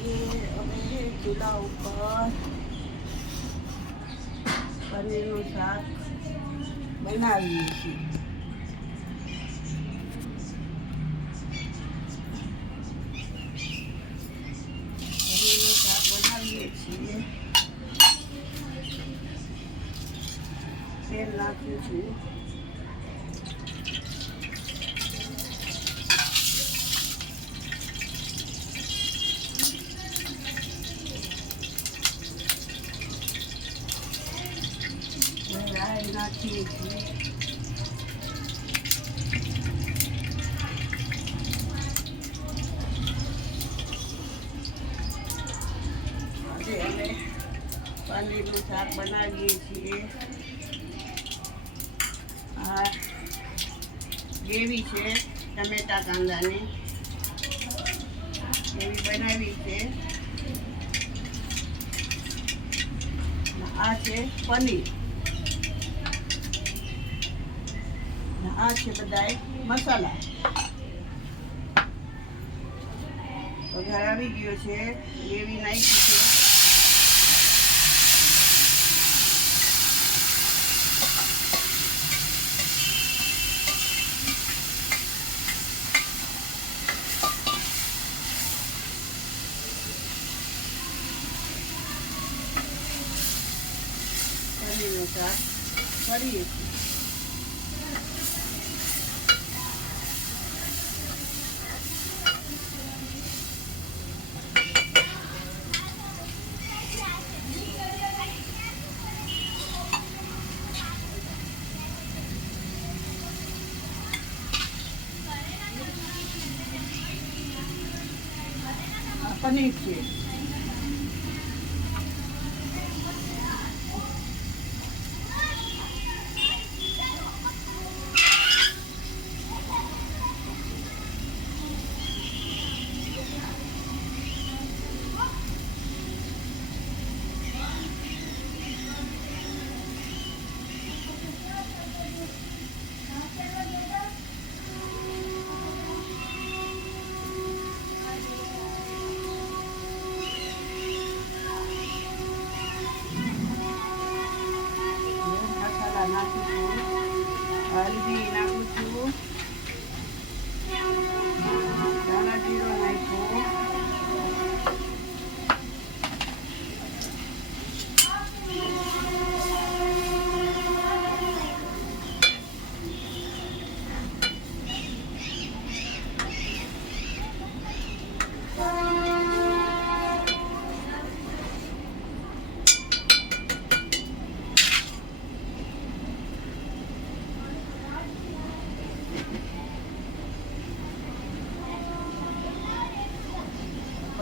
આજે અમે ચૂલા ઉપર પનીરનું શાક બનાવીએ છીએ પનીરનું શાક બનાવીએ છીએ તેલ નાખ્યું છું રાઈ નાખીએ છીએ આજે અમે પનીરનું શાક બનાવીએ છીએ. આ ગ્રેવી છે, ટમેટા કાંદાની. ગ્રેવી બનાવી છે. આ છે પનીર. આ છે બધાય મસાલા. વઘાર આવી ગયો છે. ગ્રેવી નાખી છે. પનીરનું શાક કરીએ છીએ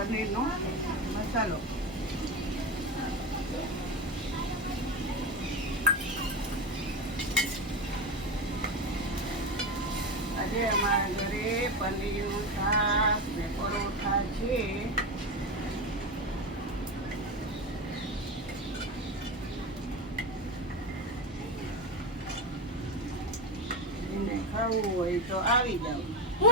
પનીરનો. મસાલો આજે અમારા ઘરે પનીરનું શાક ને પરોઠા છે. ખાવું હોય તો આવી જાવ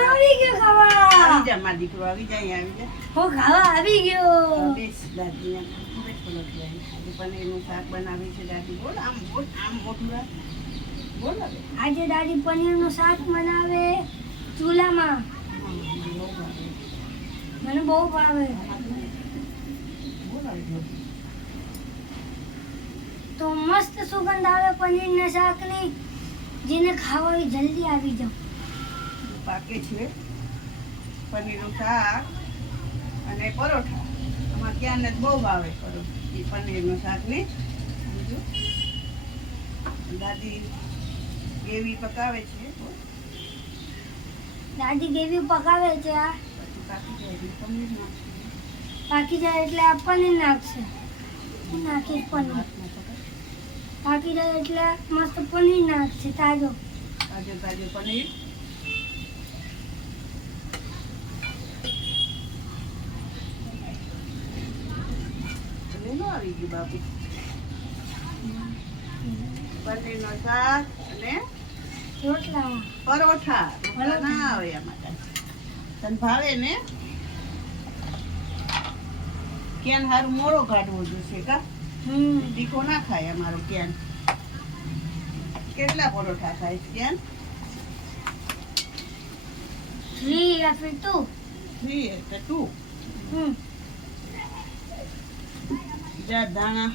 આવી ગયો ખાવા. આવી જા મારા દીકરો આવી જાય આવી જા. હું ખાવા આવી ગયો. બેસ દાદી એમ. બેસ બોલો તું અહીં. આજે પનીરનું શાક બનાવી છે દાદી. બોલ આમ બોલ આમ મોટું રાખ. બોલ આજે દાદી પનીરનું શાક બનાવે ચૂલામાં. મને બહુ ભાવે. તો મસ્ત સુગંધ આવે પનીરના શાકની જેને ખાવા જલ્દી આવી જાઓ. પાકે છે. પનીરનું શાક. અને પરોઠા. આમાં ક્યાં ને બહુ ભાવે પરોઠા એ પનીરનું શાક ને? બીજું? દાદી ગેવી પકાવે છે દાદી ગેવી પકાવે છે. આ પાકી જાય એટલે આ પનીર નાખશે. નાખીશ પનીર. પાકી જાય એટલે મસ્ત પનીર નાખશે તાજો. તાજો તાજો પનીર લેલો આવી ગયું બાપુ. પનીરનો શાક અને રોટલા. પરોઠા. રોટલા ના આવે આમાં તને ભાવે ને? કેન હારું મોરો કાઢવો જોશે કા? હમ. તીખો ના ખાય અમારો કેન. કેટલા પરોઠા ખાય કેન? થ્રી યા ફિર ટુ થ્રી એટલે ટુ હમ. જાત ધાણા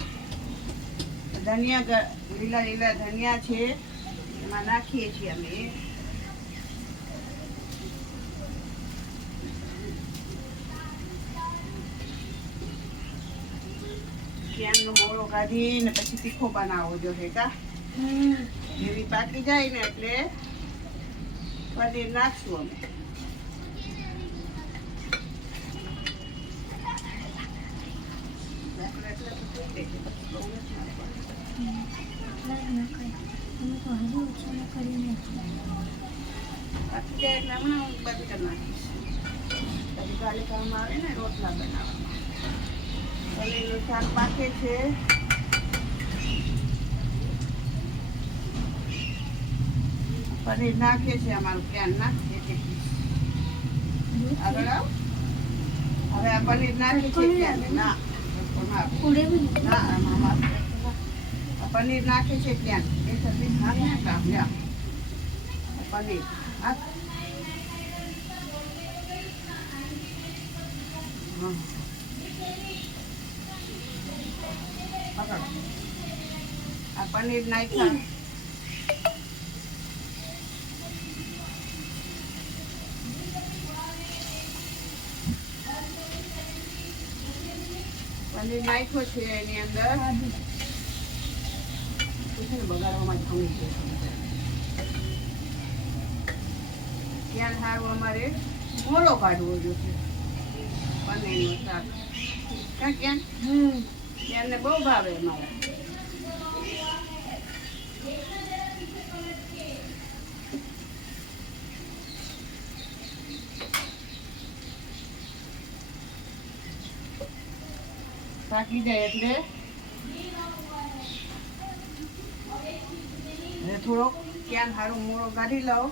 ધનિયા લીલા લીલા ધનિયા છે. એમાં નાખીએ છીએ અમે. કેમનો મોળો કાઢીને પછી તીખો બનાવવો જોઈએ કા એવી પાકી જાય ને એટલે પનીર નાખશું અમે એટલે એટલે તો થઈ જાય. બહુ નથી નાખવાનું. તમે તો હજુ ઓછા કરીને પાકી જાય એટલે હમણાં હું બંધ કરી નાખીશ પછી કાલે કામ આવે ને રોટલા બનાવવામાં પનીરનું શાક પાકે છે પનીર નાખે છે અમારું પ્યાન નાખીએ છે આગળ આવ. હવે આ પનીર નાખે છે ના. પનીર નાખે છે ત્યાં એ સર્વિસ નાખે ને કામ લ્યા આ પનીર આ હમ. પકડો આ પનીર નાખ્યા પનીર નાખ્યો છે એની અંદર. બગાડવામાં જ ત્યાં સારું અમારે. મોળો કાઢવો જોઈએ. પનીરનું શાક ક્યાં ક્યાં હમ. ત્યાંને બહુ ભાવે અમારે. પાકી જાય એટલે હવે થોડો ક્યાં સારું મોળો કાઢી લઉં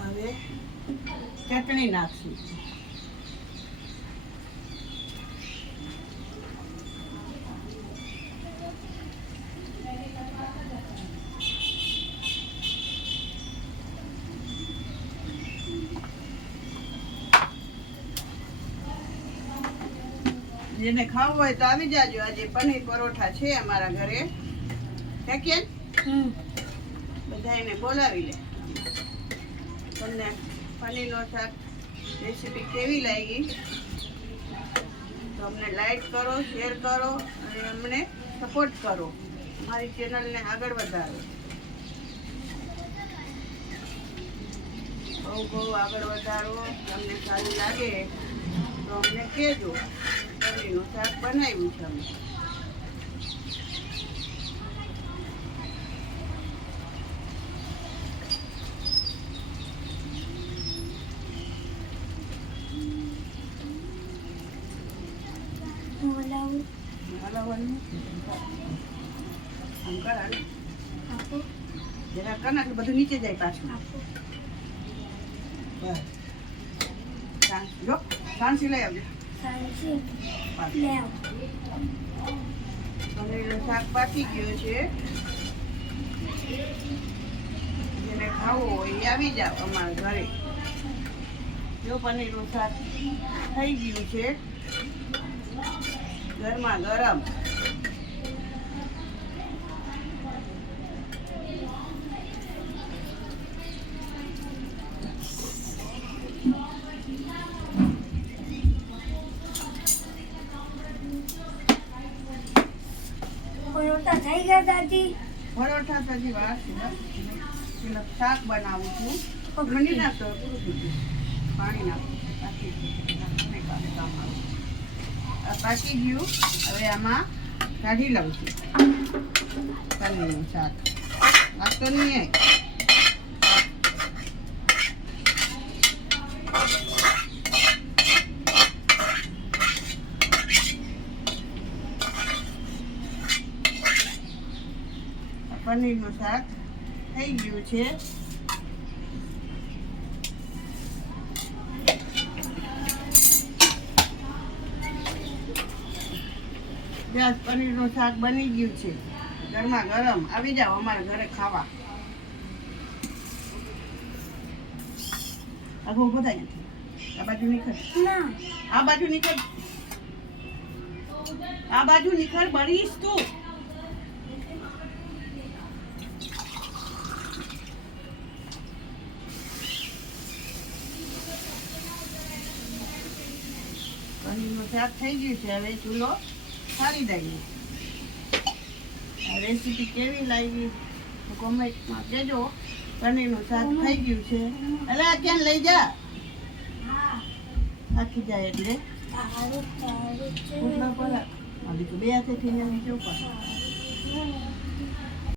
હવે ચટણી નાખશું જેને ખાવું હોય તો આવી જાજો. આજે પનીર પરોઠા છે અમારા ઘરે. હમ. બધા એને બોલાવી લે. તમને પનીરનો શાક રેસીપી કેવી લાગી? તો અમને લાઈક કરો શેર કરો અને અમને સપોર્ટ કરો. મારી ચેનલને આગળ વધારો. બહુ બહુ આગળ વધારો. તમને સારું લાગે તો અમને કહેજો. પનીરનું શાક બનાવ્યું છે અમે હું હલાવું હલાવવાનું આમ કર હાલ. આપો જરા એટલે બધું નીચે જાય પાછું. બસ. જો સાંસી લઈ આવજો. પનીરનું શાક પાકી ગયો છે. જેને ખાવો હોય એ આવી જાવ અમારા ઘરે. જો પનીરનું શાક થઈ ગયું છે. ગરમા ગરમ. થઈ ગયા દાદી? પરોઠા હજી વાર છે શાક બનાવું છું. મને નાખતો પાણી નાખો પાકી ગયું. હવે આમાં કાઢી લઉં છું. પનીરનું શાક. લાગતો નહીં પનીરનું શાક થઈ ગયું છે. વ્યાસ પનીરનું શાક બની ગયું છે. ગરમા ગરમ. આવી જાઓ અમારા ઘરે ખાવા. આખું ઊભો થાય આ બાજુ નીકળ. આ બાજુ નીકળ. આ બાજુ નીકળ બળીશ તું પનીરનું શાક થઈ ગયું છે. હવે ચૂલો સારી દઈએ રેસીપી કેવી લાગી? તો કોમેન્ટમાં કહેજો. પનીરનું શાક થઈ ગયું છે. એટલે આ ક્યાં લઈ જા? હા આખી જાય એટલે. બે હાથેથી ને નીચે ઉપર. તારું